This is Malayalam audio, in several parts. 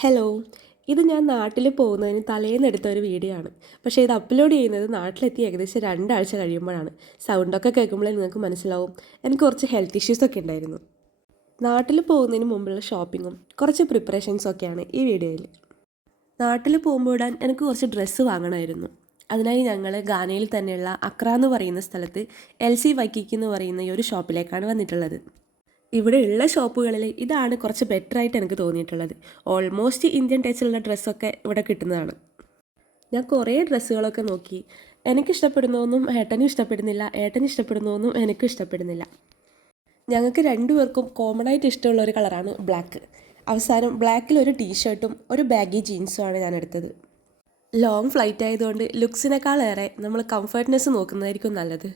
ഹലോ. ഇത് ഞാൻ നാട്ടിൽ പോകുന്നതിന് തലേന്നെടുത്ത ഒരു വീഡിയോ ആണ്. പക്ഷേ ഇത് അപ്ലോഡ് ചെയ്യുന്നത് നാട്ടിലെത്തി ഏകദേശം 2 ആഴ്ച കഴിയുമ്പോഴാണ്. സൗണ്ടൊക്കെ കേൾക്കുമ്പോഴേ നിങ്ങൾക്ക് മനസ്സിലാവും എനിക്ക് കുറച്ച് ഹെൽത്ത് ഇഷ്യൂസൊക്കെ ഉണ്ടായിരുന്നു. നാട്ടിൽ പോകുന്നതിന് മുമ്പുള്ള ഷോപ്പിങ്ങും കുറച്ച് പ്രിപ്പറേഷൻസൊക്കെയാണ് ഈ വീഡിയോയിൽ. നാട്ടിൽ പോകുമ്പോൾ ഇടാൻ എനിക്ക് കുറച്ച് ഡ്രസ്സ് വാങ്ങണമായിരുന്നു. അതിനായി ഞങ്ങൾ ഗാനയിൽ തന്നെയുള്ള അക്ര എന്ന് പറയുന്ന സ്ഥലത്ത് LC വൈക്കിക്ക് എന്ന് പറയുന്ന ഈ ഒരു ഷോപ്പിലേക്കാണ് വന്നിട്ടുള്ളത്. ഇവിടെ ഉള്ള ഷോപ്പുകളിൽ ഇതാണ് കുറച്ച് ബെറ്റർ ആയിട്ട് എനിക്ക് തോന്നിയിട്ടുള്ളത്. ഓൾമോസ്റ്റ് ഇന്ത്യൻ ടച്ചുള്ള ഡ്രസ്സൊക്കെ ഇവിടെ കിട്ടുന്നതാണ്. ഞാൻ കുറേ ഡ്രസ്സുകളൊക്കെ നോക്കി. എനിക്കിഷ്ടപ്പെടുന്നതൊന്നും ഏട്ടനും ഇഷ്ടപ്പെടുന്നില്ല, ഏട്ടന് ഇഷ്ടപ്പെടുന്നതൊന്നും എനിക്കും ഇഷ്ടപ്പെടുന്നില്ല. ഞങ്ങൾക്ക് രണ്ടുപേർക്കും കോമൺ ആയിട്ട് ഇഷ്ടമുള്ള ഒരു കളറാണ് ബ്ലാക്ക്. അവസാനം ബ്ലാക്കിൽ ഒരു ടീഷർട്ടും ഒരു ബാഗി ജീൻസുമാണ് ഞാൻ എടുത്തത്. ലോങ് ഫ്ലൈറ്റ് ആയതുകൊണ്ട് ലുക്സിനേക്കാളേറെ നമ്മൾ കംഫർട്ട്നെസ് നോക്കുന്നതായിരിക്കും നല്ലത്.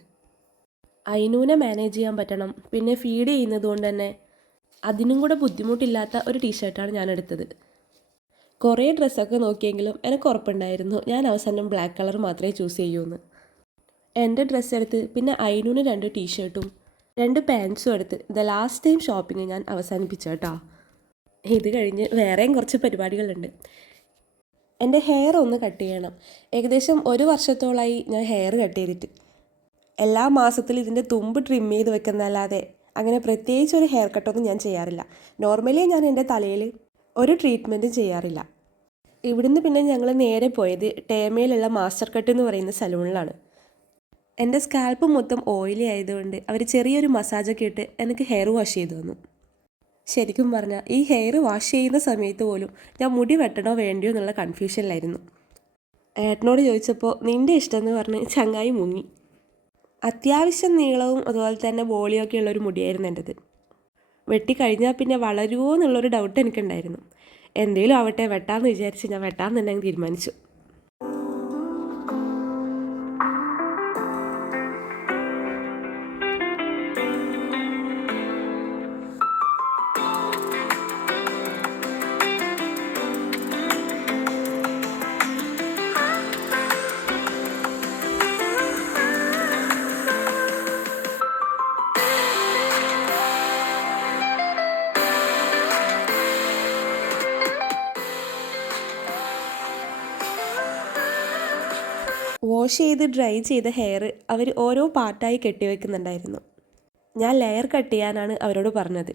അയിനൂനെ മാനേജ് ചെയ്യാൻ പറ്റണം. പിന്നെ ഫീഡ് ചെയ്യുന്നത് കൊണ്ട് തന്നെ അതിനും കൂടെ ബുദ്ധിമുട്ടില്ലാത്ത ഒരു ടീഷർട്ടാണ് ഞാൻ എടുത്തത്. കുറേ ഡ്രസ്സൊക്കെ നോക്കിയെങ്കിലും എനിക്ക് ഉറപ്പുണ്ടായിരുന്നു ഞാൻ അവസാനം ബ്ലാക്ക് കളർ മാത്രമേ ചൂസ് ചെയ്യൂന്ന്. എൻ്റെ ഡ്രസ്സ് എടുത്ത് പിന്നെ അയിനൂന് 2 ടീഷർട്ടും 2 പാൻസും എടുത്ത് ലാസ്റ്റ് ടൈം ഷോപ്പിംഗ് ഞാൻ അവസാനിപ്പിച്ചു കേട്ടോ. ഇത് കഴിഞ്ഞ് വേറെയും കുറച്ച് പരിപാടികളുണ്ട്. എൻ്റെ ഹെയർ ഒന്ന് കട്ട് ചെയ്യണം. ഏകദേശം 1 വർഷത്തോളമായി ഞാൻ ഹെയർ കട്ട് ചെയ്തിട്ട്. എല്ലാ മാസത്തിലും ഇതിൻ്റെ തുമ്പ് ട്രിം ചെയ്ത് വെക്കുന്നതല്ലാതെ അങ്ങനെ പ്രത്യേകിച്ച് ഒരു ഹെയർ കട്ടൊന്നും ഞാൻ ചെയ്യാറില്ല. നോർമലി ഞാൻ എൻ്റെ തലയിൽ ഒരു ട്രീറ്റ്മെൻറ്റും ചെയ്യാറില്ല. ഇവിടുന്ന് പിന്നെ ഞങ്ങൾ നേരെ പോയത് ടേമയിലുള്ള മാസ്റ്റർ കട്ട് എന്ന് പറയുന്ന സലൂണിലാണ്. എൻ്റെ സ്കാൽപ്പ് മൊത്തം ഓയിലി ആയതുകൊണ്ട് അവർ ചെറിയൊരു മസാജൊക്കെ ഇട്ട് എനിക്ക് ഹെയർ വാഷ് ചെയ്തു തന്നു. ശരിക്കും പറഞ്ഞാൽ ഈ ഹെയർ വാഷ് ചെയ്യുന്ന സമയത്ത് പോലും ഞാൻ മുടി വെട്ടണോ വേണ്ടിയോ എന്നുള്ള കൺഫ്യൂഷനിലായിരുന്നു. ഏട്ടനോട് ചോദിച്ചപ്പോൾ നിൻ്റെ ഇഷ്ടമെന്ന് പറഞ്ഞ് ചങ്ങായി മുങ്ങി. അത്യാവശ്യം നീളവും അതുപോലെ തന്നെ ബോളിയൊക്കെ ഉള്ളൊരു മുടിയായിരുന്നു എൻ്റെത്. വെട്ടിക്കഴിഞ്ഞാൽ പിന്നെ വളരുമോ എന്നുള്ളൊരു ഡൗട്ട് എനിക്കുണ്ടായിരുന്നു. എന്തേലും ആവട്ടെ വെട്ടാമെന്ന് വിചാരിച്ച് ഞാൻ വെട്ടാമെന്ന് തന്നെ തീരുമാനിച്ചു. വാഷ് ചെയ്ത് ഡ്രൈ ചെയ്ത ഹെയർ അവർ ഓരോ പാർട്ടായി കെട്ടിവെക്കുന്നുണ്ടായിരുന്നു. ഞാൻ ലെയർ കട്ട് ചെയ്യാനാണ് അവരോട് പറഞ്ഞത്.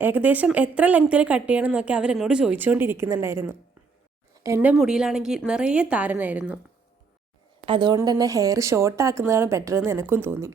ഏകദേശം എത്ര ലെങ്ത്തിൽ കട്ട് ചെയ്യണം എന്നൊക്കെ അവരെന്നോട് ചോദിച്ചുകൊണ്ടിരിക്കുന്നുണ്ടായിരുന്നു. എൻ്റെ മുടിയിലാണെങ്കിൽ നിറയെ താരനായിരുന്നു. അതുകൊണ്ട് തന്നെ ഹെയർ ഷോർട്ടാക്കുന്നതാണ് ബെറ്റർ എന്ന് എനിക്കും തോന്നി.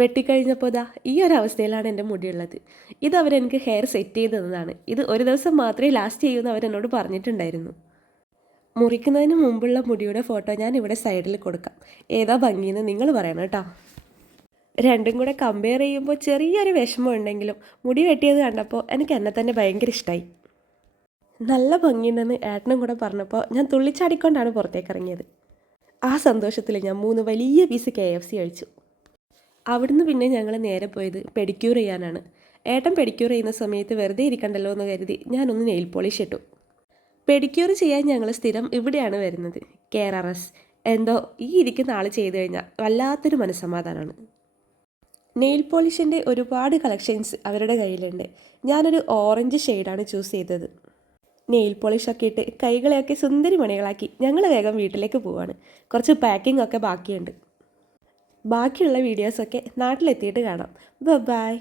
വെട്ടിക്കഴിഞ്ഞപ്പോൾ ദാ ഈ ഒരു അവസ്ഥയിലാണ് എൻ്റെ മുടിയുള്ളത്. ഇത് അവരെനിക്ക് ഹെയർ സെറ്റ് ചെയ്ത് തന്നതാണ്. ഇത് ഒരു ദിവസം മാത്രമേ ലാസ്റ്റ് ചെയ്യൂ എന്ന് അവരെന്നോട് പറഞ്ഞിട്ടുണ്ടായിരുന്നു. മുറിക്കുന്നതിന് മുമ്പുള്ള മുടിയുടെ ഫോട്ടോ ഞാൻ ഇവിടെ സൈഡിൽ കൊടുക്കാം. ഏതാ ഭംഗിയെന്ന് നിങ്ങൾ പറയണം കേട്ടോ. രണ്ടും കൂടെ കമ്പയർ ചെയ്യുമ്പോൾ ചെറിയൊരു വിഷമം ഉണ്ടെങ്കിലും മുടി വെട്ടിയത് കണ്ടപ്പോൾ എനിക്ക് എന്നെ തന്നെ ഭയങ്കര ഇഷ്ടമായി. നല്ല ഭംഗിയുണ്ടെന്ന് ഏട്ടനും കൂടെ പറഞ്ഞപ്പോൾ ഞാൻ തുള്ളിച്ചാടിക്കൊണ്ടാണ് പുറത്തേക്ക് ഇറങ്ങിയത്. ആ സന്തോഷത്തിൽ ഞാൻ 3 വലിയ പീസ് KFC കഴിച്ചു. അവിടുന്ന് പിന്നെ ഞങ്ങൾ നേരെ പോയത് പെഡിക്യൂർ ചെയ്യാനാണ്. ഏട്ടൻ പെഡിക്യൂർ ചെയ്യുന്ന സമയത്ത് വെറുതെ ഇരിക്കണ്ടല്ലോ എന്ന് കരുതി ഞാനൊന്ന് നെയിൽ പോളിഷ് ഇട്ടു. പെഡിക്യൂർ ചെയ്യാൻ ഞങ്ങൾ സ്ഥിരം ഇവിടെയാണ് വരുന്നത്, KRS. എന്തോ ഈ ഇരിക്കുന്ന ആൾ ചെയ്തു കഴിഞ്ഞാൽ വല്ലാത്തൊരു മനസ്സമാധാനമാണ്. നെയിൽ പോളിഷിൻ്റെ ഒരുപാട് കളക്ഷൻസ് അവരുടെ കയ്യിലുണ്ട്. ഞാനൊരു ഓറഞ്ച് ഷെയ്ഡാണ് ചൂസ് ചെയ്തത്. നെയിൽ പോളിഷൊക്കെ ഇട്ട് കൈകളെയൊക്കെ സുന്ദരി മണികളാക്കി ഞങ്ങൾ വേഗം വീട്ടിലേക്ക് പോവാണ്. കുറച്ച് പാക്കിംഗ് ഒക്കെ ബാക്കിയുണ്ട്. ബാക്കിയുള്ള വീഡിയോസൊക്കെ നാട്ടിലെത്തിയിട്ട് കാണാം. ബൈ.